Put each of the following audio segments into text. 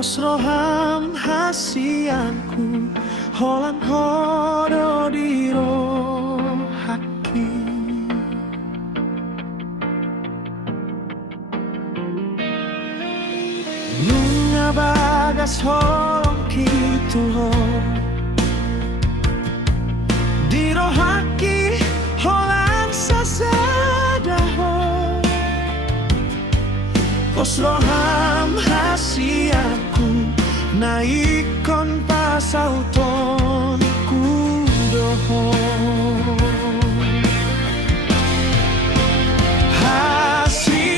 Rosroham hasianku holan hodo diro haki Nunga bagas holong kitu ho diro haki holan sasada ho Rosroham hasianku naikon pasauton kudoho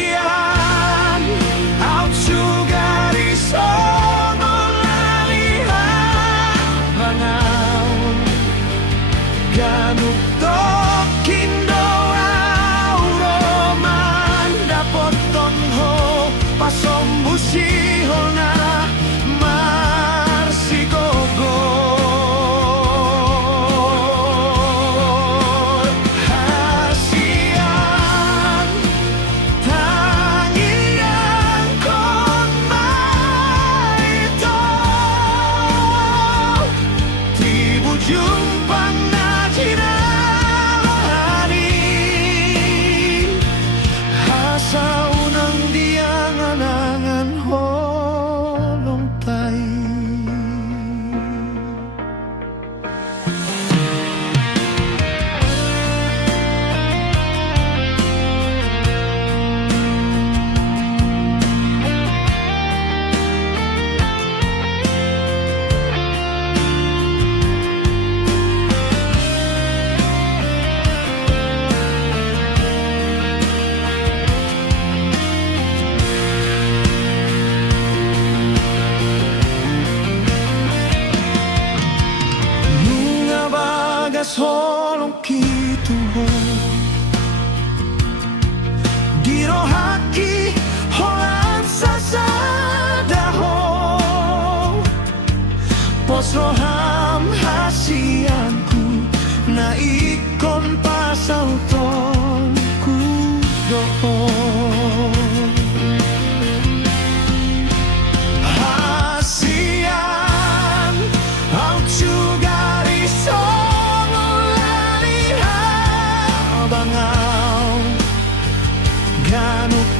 Hasian au sugari sono laliha bangaun ganuk tokindo auroman dapoton ho pasombusi hona Holong kitu ho diro haki holan sasada ho Rosroham hasianku naikon pasauton kudoho Hasian au sugari bangau ganuk